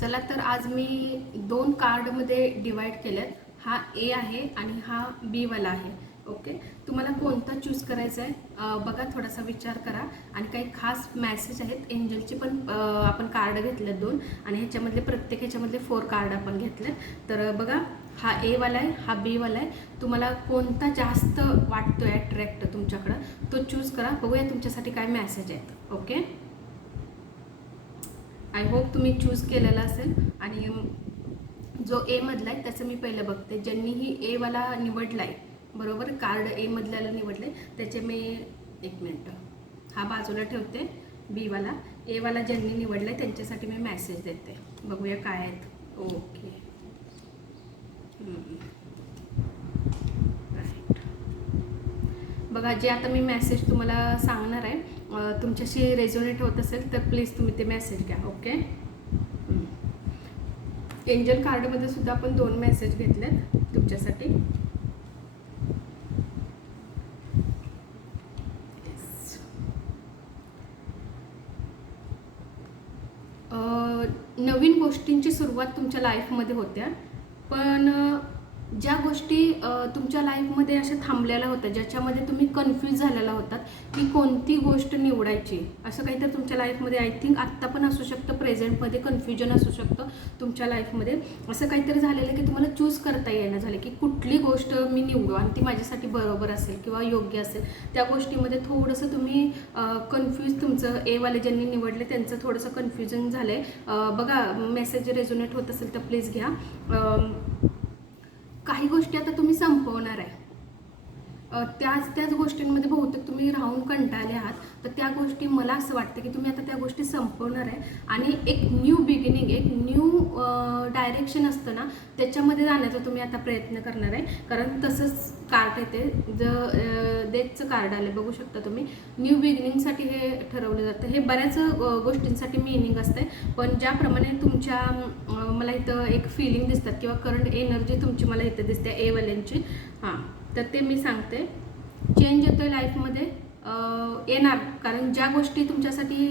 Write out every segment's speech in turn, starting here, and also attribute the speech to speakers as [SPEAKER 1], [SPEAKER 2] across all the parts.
[SPEAKER 1] चला तर आज मी दोन कार्डमध्ये डिवाईड केलेत. हा ए आहे आणि हा बी वाला आहे. ओके तुम्हाला कोणता चूज करायचा आहे बघा थोडासा विचार करा. आणि काही खास मॅसेज आहेत. एंजलचे पण आपण कार्ड घेतलेत दोन. आणि ह्याच्यामधले प्रत्येक ह्याच्यामधले फोर कार्ड आपण घेतलेत. तर बघा हा एवाला आहे हा बीवाला आहे. तुम्हाला कोणता जास्त वाटतोय अट्रॅक्ट तुमच्याकडं तो चूज करा. बघूया तुमच्यासाठी काय मॅसेज आहेत. ओके आय होप तुम्ही चूज केलेला असेल. आणि जो एमधला आहे त्याचं मी पहिलं बघते. ज्यांनी ही एवाला निवडला आहे बरोबर? कार्ड एमधल्याला निवडलं निवडले. त्याचे मी एक मिनटं हा बाजूला ठेवते बी वाला. ज्यांनी निवडला आहे त्यांच्यासाठी मी मेसेज देते. बघूया काय आहेत. ओके राईट बघा जे आता मी मेसेज तुम्हाला सांगणार आहे तुमच्याशी रेझोनेट होत असेल तर प्लीज तुम्ही ते मेसेज घ्या ओके एंजल कार्डमध्ये सुद्धा आपण दोन मेसेज घेतलेत तुमच्यासाठी. नवीन गोष्टींची सुरुवात तुमच्या लाईफमध्ये होत्या पण ज्या गोष्टी तुमच्या लाईफमध्ये अशा थांबलेल्या होत्या ज्याच्यामध्ये तुम्ही कन्फ्यूज झालेला होतात की कोणती गोष्ट निवडायची? असं काहीतरी तुमच्या लाईफमध्ये आय थिंक आत्ता पण असू शकतं प्रेझेंटमध्ये कन्फ्युजन असू शकतं तुमच्या लाईफमध्ये असं काहीतरी झालेलं की तुम्हाला चूज करता येणं झालं की कुठली गोष्ट मी निवडू आणि ती माझ्यासाठी बरोबर असेल किंवा योग्य असेल. त्या गोष्टीमध्ये थोडंसं तुम्ही कन्फ्यूज तुमचं एवाले ज्यांनी निवडले त्यांचं थोडंसं कन्फ्युजन झालं आहे बघा मेसेज रेझोनेट होत असेल तर प्लीज घ्या. काही गोष्टी आता तुम्ही संपवणार आहे. त्याच त्याच गोष्टींमध्ये बहुतेक तुम्ही राहून कंटाळले आहात. तर त्या गोष्टी मला असं वाटतं की तुम्ही आता त्या गोष्टी संपवणार आहे. आणि एक न्यू बिगिनिंग एक न्यू डायरेक्शन असतं ना त्याच्यामध्ये जाण्याचा तुम्ही आता प्रयत्न करणार आहे. कारण तसंच कार्ट येते. ज डेथचं कार्ड आलं बघू शकता तुम्ही. न्यू बिगिनिंगसाठी हे ठरवलं जातं. हे बऱ्याच गोष्टींसाठी मिनिंग असते पण ज्याप्रमाणे तुमच्या मला इथं एक फिलिंग दिसतात किंवा करंट एनर्जी तुमची मला इथं दिसते ए वाल्यांची. हां तर ते मी सांगते. चेंज येतोय लाईफमध्ये येणार. कारण ज्या गोष्टी तुमच्यासाठी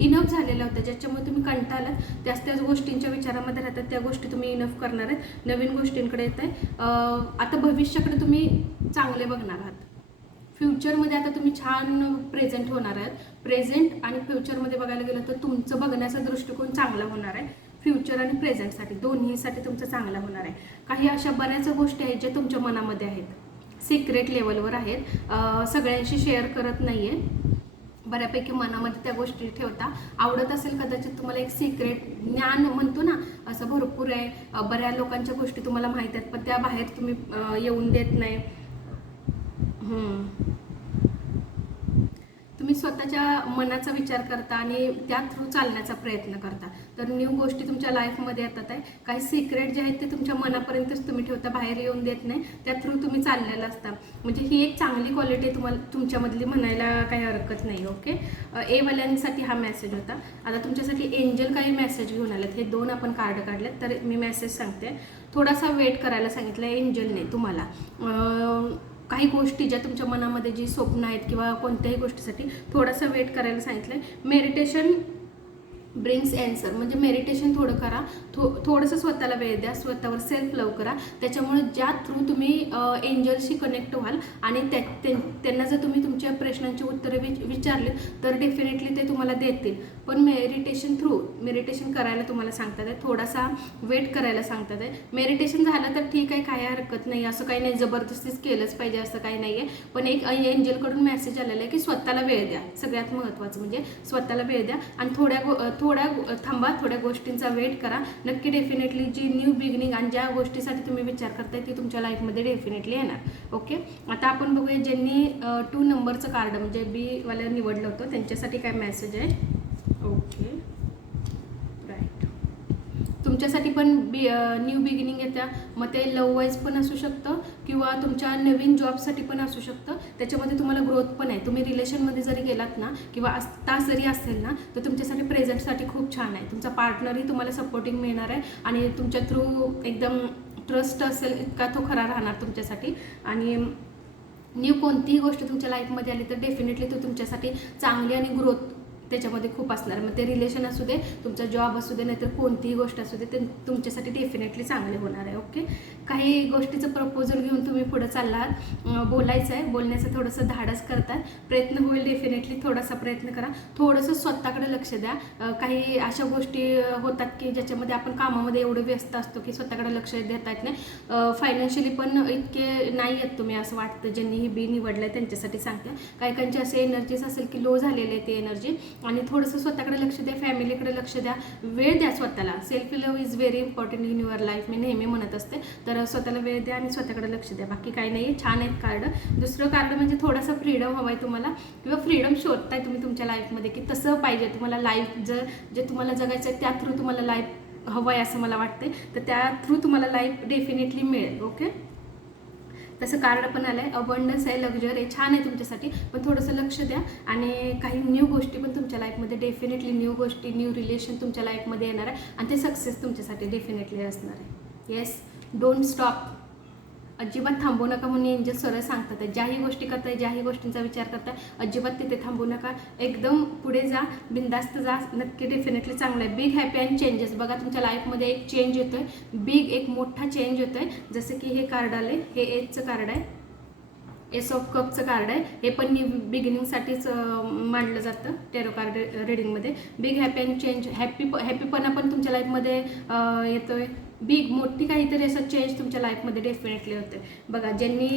[SPEAKER 1] इनफ झालेल्या होत्या ज्याच्यामुळे तुम्ही कंटाळलात. त्याच त्याच गोष्टींच्या विचारामध्ये राहतात त्या गोष्टी तुम्ही इनफ करणार आहेत. नवीन गोष्टींकडे येत आहे. आता भविष्याकडे तुम्ही चांगले बघणार आहात. फ्युचरमध्ये आता तुम्ही छान प्रेझेंट होणार आहात. प्रेझेंट आणि फ्युचरमध्ये बघायला गेलं तर तुमचं बघण्याचा दृष्टिकोन चांगला होणार आहे. फ्युचर आणि प्रेझेंटसाठी दोन्हीसाठी तुमचं चांगला होणार आहे. काही अशा बऱ्याच गोष्टी आहेत ज्या तुमच्या मनामध्ये आहेत. सिक्रेट लेवलवर आहेत. सगळ्यांशी शेअर करत नाही आहे बऱ्यापैकी मनामध्ये त्या गोष्टी ठेवता. आवडत असेल कदाचित तुम्हाला एक सिक्रेट ज्ञान म्हणतो ना असं भरपूर आहे. बऱ्या बऱ्याच लोकांच्या गोष्टी तुम्हाला माहीत आहेत पण त्या बाहेर तुम्ही येऊन देत नाही. हम्म. तुम्ही स्वतःच्या मनाचा विचार करता आणि त्या थ्रू चालण्याचा प्रयत्न करता. तर न्यू गोष्टी तुमच्या लाईफमध्ये येतात आहे. काही सिक्रेट जे आहेत ते तुमच्या मनापर्यंतच तुम्ही ठेवता बाहेर येऊन देत नाही. त्या थ्रू तुम्ही चाललेला असता. म्हणजे ही एक चांगली क्वालिटी तुम्हाला तुमच्यामधली म्हणायला काही हरकत नाही ओके ए हा मेसेज होता. आता तुमच्यासाठी एंजल काही मेसेज घेऊन आलेत. हे दोन आपण कार्ड काढलेत तर मी मेसेज सांगते. थोडासा वेट करायला सांगितलं एंजलने तुम्हाला. काही गोष्टी ज्या तुमच्या मनामध्ये जी स्वप्न आहेत किंवा कोणत्याही गोष्टीसाठी थोडासा वेट करायला सांगितलं आहे मेडिटेशन ब्रिंग्स अँसर म्हणजे मेडिटेशन थोडं करा. थो थोडंसं स्वतःला वेळ द्या. स्वतःवर सेल्फ लव करा. त्याच्यामुळे ज्या थ्रू तुम्ही एंजलशी कनेक्ट व्हाल आणि त्या ते- त्यांना जर तुम्ही तुमच्या प्रश्नांची उत्तरे विच विचारली तर डेफिनेटली ते तुम्हाला देतील. पण मेडिटेशन थ्रू मेडिटेशन करायला तुम्हाला सांगतात आहे. थोडासा वेट करायला सांगतात आहे. मेडिटेशन झालं तर ठीक आहे काही हरकत नाही. असं काही नाही जबरदस्तीच केलंच पाहिजे असं काही नाही आहे पण एक एंजलकडून मेसेज आलेला आहे की स्वतःला वेळ द्या. सगळ्यात महत्त्वाचं म्हणजे स्वतःला वेळ द्या. आणि थोड्या गो थोड्या थांबा थोड्या गोष्टींचा वेट करा. नक्की डेफिनेटली जी न्यू बिगिनिंग आणि ज्या गोष्टीसाठी तुम्ही विचार करताय ती तुमच्या लाईफमध्ये डेफिनेटली येणार. ओके आता आपण बघूया ज्यांनी टू नंबरचं कार्ड म्हणजे बीवाल्या निवडलं होतं त्यांच्यासाठी काय मेसेज आहे? ओके तुमच्यासाठी पण बी न्यू बिगिनिंग येत्या. मग ते लव वाईज पण असू शकतं किंवा तुमच्या नवीन जॉबसाठी पण असू शकतं. त्याच्यामध्ये तुम्हाला ग्रोथ पण आहे. तुम्ही रिलेशनमध्ये जरी गेलात ना किंवा असता जरी असेल ना तर तुमच्यासाठी प्रेझेंटसाठी खूप छान आहे. तुमचा पार्टनरही तुम्हाला सपोर्टिंग मिळणार आहे आणि तुमच्या थ्रू एकदम ट्रस्ट असेल इतका तो खरा राहणार तुमच्यासाठी. आणि न्यू कोणतीही गोष्ट तुमच्या लाईफमध्ये आली तर डेफिनेटली तो तुमच्यासाठी चांगली आणि ग्रोथ त्याच्यामध्ये खूप असणार. मग ते रिलेशन असू दे तुमचा जॉब असू दे नाहीतर कोणतीही गोष्ट असू दे ते तुमच्यासाठी डेफिनेटली चांगले होणार आहे ओके काही गोष्टीचं प्रपोजल घेऊन तुम्ही पुढं चालला आहात बोलायचं आहे बोलण्याचं थोडंसं धाडस करतात. प्रयत्न होईल डेफिनेटली थोडासा प्रयत्न करा. थोडंसं स्वतःकडे लक्ष द्या. काही अशा गोष्टी होतात की ज्याच्यामध्ये आपण कामामध्ये एवढं व्यस्त असतो की स्वतःकडे लक्ष देता येत नाही. फायनान्शियली पण इतके नाही आहेत तुम्ही असं वाटतं. ज्यांनी ही बी निवडलं आहे त्यांच्यासाठी सांगते. काही काहींची असे एनर्जीज असेल की लो झालेले आहे ते एनर्जी आणि थोडंसं स्वतःकडे लक्ष द्या फॅमिलीकडे लक्ष द्या. वेळ द्या स्वतःला. Self love is very important in your life मी नेहमी म्हणत असते. तर स्वतःला वेळ द्या आणि स्वतःकडे लक्ष द्या. बाकी काही नाही छान आहेत कार्ड दुसरं कार्ड म्हणजे थोडंसं फ्रीडम हवं आहे तुम्हाला. किंवा फ्रीडम शोधताय तुम्ही तुमच्या लाईफमध्ये की तसं पाहिजे. तुम्हाला लाईफ जर जे तुम्हाला जगायचं आहे त्या थ्रू तुम्हाला लाईफ हवं आहे असं मला वाटते तर त्या थ्रू तुम्हाला लाईफ डेफिनेटली मिळेल. ओके तसं कार्ड पण आलं आहे अबंडन्स आहे लक्झर आहे छान आहे तुमच्यासाठी. पण थोडंसं लक्ष द्या. आणि काही न्यू गोष्टी पण तुमच्या लाईफमध्ये डेफिनेटली न्यू गोष्टी न्यू रिलेशन तुमच्या लाईफमध्ये येणार आहे. आणि ते सक्सेस तुमच्यासाठी डेफिनेटली असणार आहे. येस डोंट स्टॉप अजिबात थांबू नका म्हणून एंजल सरळ सांगतात ज्याही गोष्टी करताय ज्याही गोष्टींचा विचार करताय अजिबात तिथे थांबू नका. एकदम पुढे जा बिंदास्त जा नक्की डेफिनेटली चांगलं आहे. बिग हॅपी अँड चेंजेस बघा तुमच्या लाईफमध्ये एक चेंज येतो आहे बिग एक मोठा चेंज येतोय. जसं की हे कार्ड आले हे एजचं कार्ड आहे. एस ऑफ कपचं कार्ड आहे. हे पण न्यू बिगिनिंगसाठीच मांडलं जातं tarot card रिडिंगमध्ये big happy and change happy हॅपीपणा पण तुमच्या लाईफमध्ये येतो आहे बिग मोठी काहीतरी असं चेंज तुमच्या लाईफमध्ये डेफिनेटली होते. बघा ज्यांनी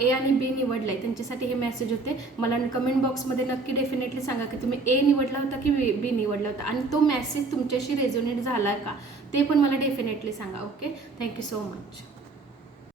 [SPEAKER 1] ए आणि बी निवडलं आहे त्यांच्यासाठी हे मेसेज होते. मला कमेंट बॉक्समध्ये नक्की डेफिनेटली सांगा की तुम्ही ए निवडला होता की बी निवडला होता? आणि तो मेसेज तुमच्याशी रेझोनेट झाला का? ते पण मला डेफिनेटली सांगा ओके थँक्यू सो मच